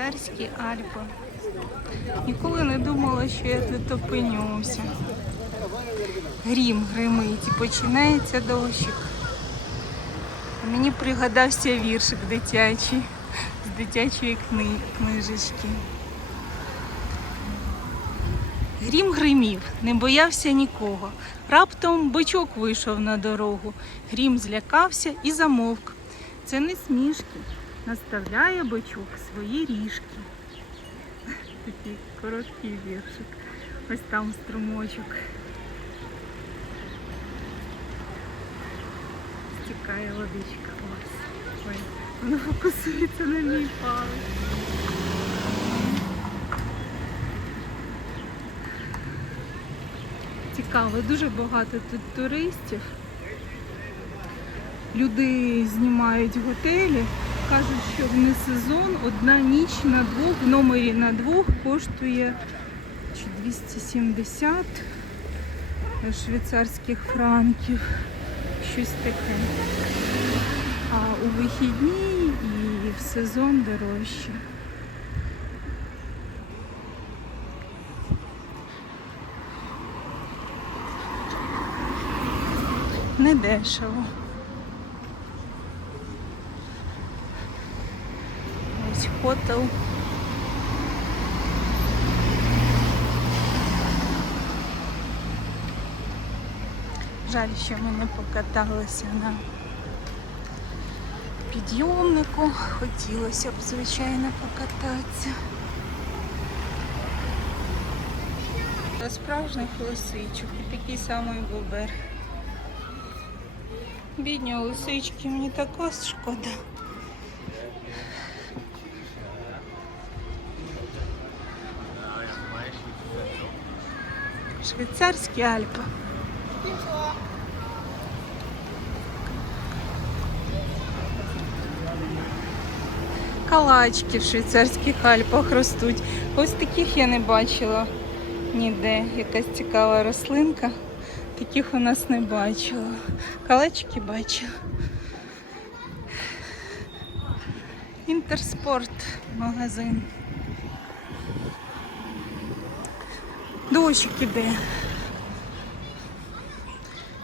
швейцарські Альпи. Ніколи не думала, що я тут опинюся. Грім гримить і починається дощик. Мені пригадався віршик дитячий з дитячої кни... книжечки. Грім гримів, не боявся нікого. Раптом бичок вийшов на дорогу. Грім злякався і замовк. Це не смішки. Наставляє бичок свої ріжки. Такий короткий віршик. Ось там струмочок. Стікає водичка. Ось. Ой, воно фокусується на мій палець. Цікаво, дуже багато тут туристів. Люди знімають готелі, кажуть, що в не сезон одна ніч на двох, в номері на двох коштує 270 швейцарських франків, щось таке. А у вихідні і в сезон дорожче. Не дешево. Хотел. Жаль, що ми не покаталися на підйомнику. Хотілося б, звичайно, покататися. Справжніх лисичок і такий самий бобер. Бідні лисички, мені також шкода. Швейцарські Альпи. Калачки в швейцарських Альпах ростуть. Ось таких я не бачила ніде. Якась цікава рослинка. Таких у нас не бачила. Калачки бачила. Інтерспорт магазин. Дощик іде.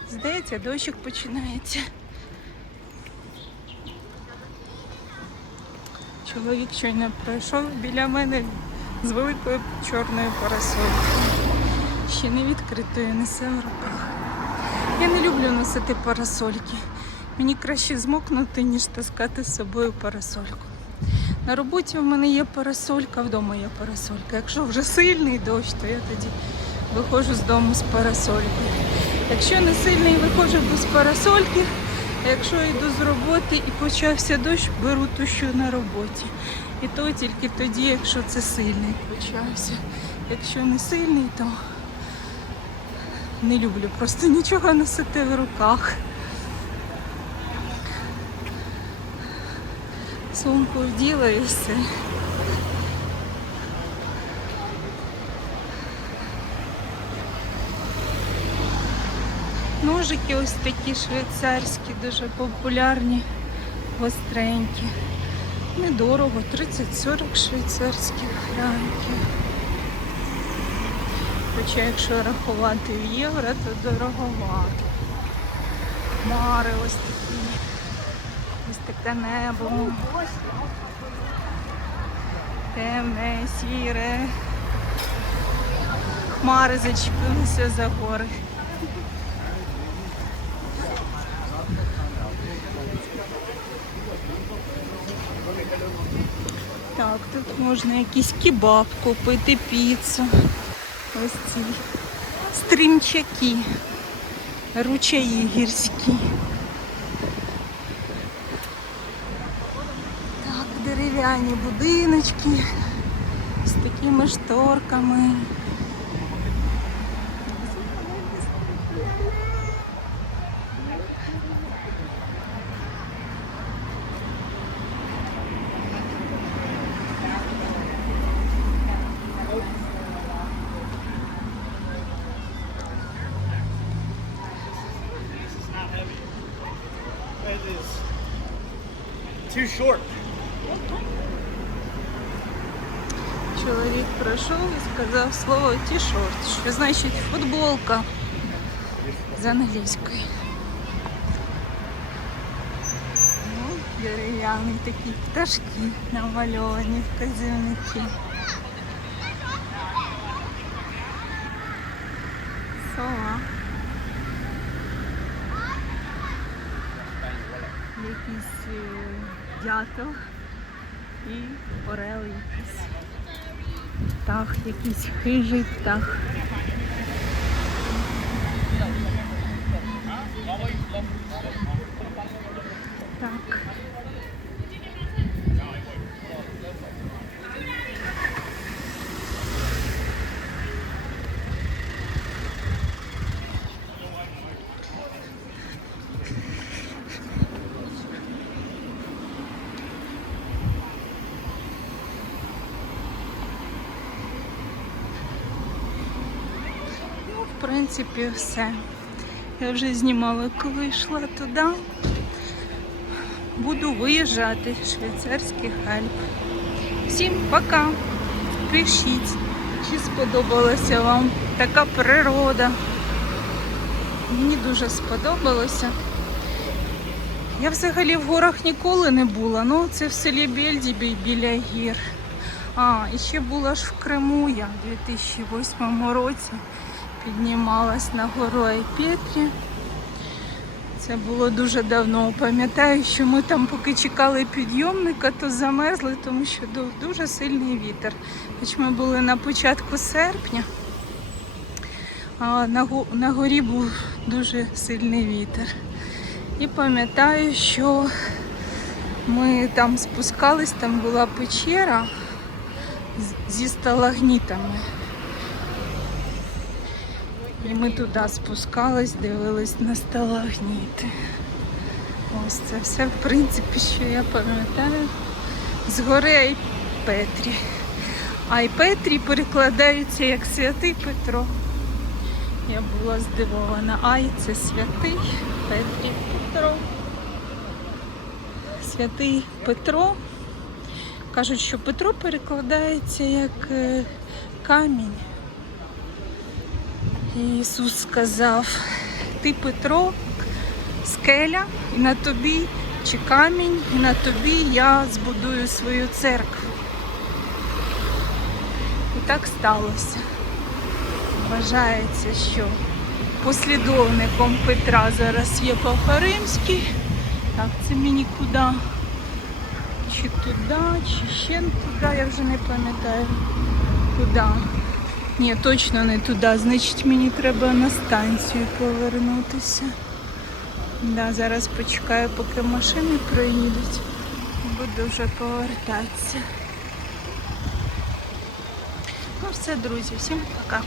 Здається, дощик починається. Чоловік щойно пройшов біля мене з великою чорною парасолькою. Ще не відкритою несе в руках. Я не люблю носити парасольки. Мені краще змокнути, ніж таскати з собою парасольку. На роботі в мене є парасолька, вдома є парасолька. Якщо вже сильний дощ, то я тоді виходжу з дому з парасолькою. Якщо не сильний, виходжу без парасольки. А якщо йду з роботи і почався дощ, беру ту, що на роботі. І то тільки тоді, якщо це сильний почався. Якщо не сильний, то не люблю просто нічого носити в руках. Сумку вділа і все. Ножики ось такі швейцарські, дуже популярні, гостренькі. Недорого, 30-40 швейцарських франків. Хоча якщо рахувати в євро, то дороговато. Хмари ось такі. Ось таке небо. Темне, сіре. Хмари зачепилися за гори. Так, тут можна якийсь кебаб купити, піцу. Ось ці стрімчаки, ручаї гірські. Так, дерев'яні будиночки з такими шторками. Too short. чоловік пройшов і сказав слово ті-шорт, що значить футболка з англійської. Ну, дерев'яні такі пташки намальовані вказівники. Сова. Якийсь е, дятел І орел якийсь. Птах, якийсь хижий птах. Так. Ну, в принципі, все. Я вже знімала, коли йшла туди. Буду виїжджати з швейцарських Альп. Всім пока. Пишіть, чи сподобалася вам така природа. Мені дуже сподобалося. Я взагалі в горах ніколи не була. Ну, це в селі Бельдібі біля гір. А, і ще була ж в Криму я в 2008 році. Піднімалась на гору Айпетрі. Це було дуже давно. Пам'ятаю, що ми там, поки чекали підйомника, то замерзли, тому що дуже сильний вітер. Хоч ми були на початку серпня, а на, горі був дуже сильний вітер. І пам'ятаю, що ми там спускались, там була печера зі сталагнітами. І ми туди спускались, дивились на сталагніти. Ось це все, в принципі, що я пам'ятаю з гори Айпетрі. Айпетрі перекладається як святий Петро. Я була здивована. Ай, це святий Петрі Петро. Святий Петро. Кажуть, що Петро перекладається як е, камінь. І Ісус сказав, ти Петро, скеля, і на тобі чи камінь, і на тобі я збудую свою церкву. І так сталося. Вважається, що послідовником Петра зараз є Папа Римський. Так, це мені куди? Чи туди, чи ще туди, я вже не пам'ятаю. Куди. Ні, точно не туди. Значить, мені треба на станцію повернутися. Да, зараз почекаю, поки машини проїдуть. Буду вже повертатися. Ну все, друзі, всім пока.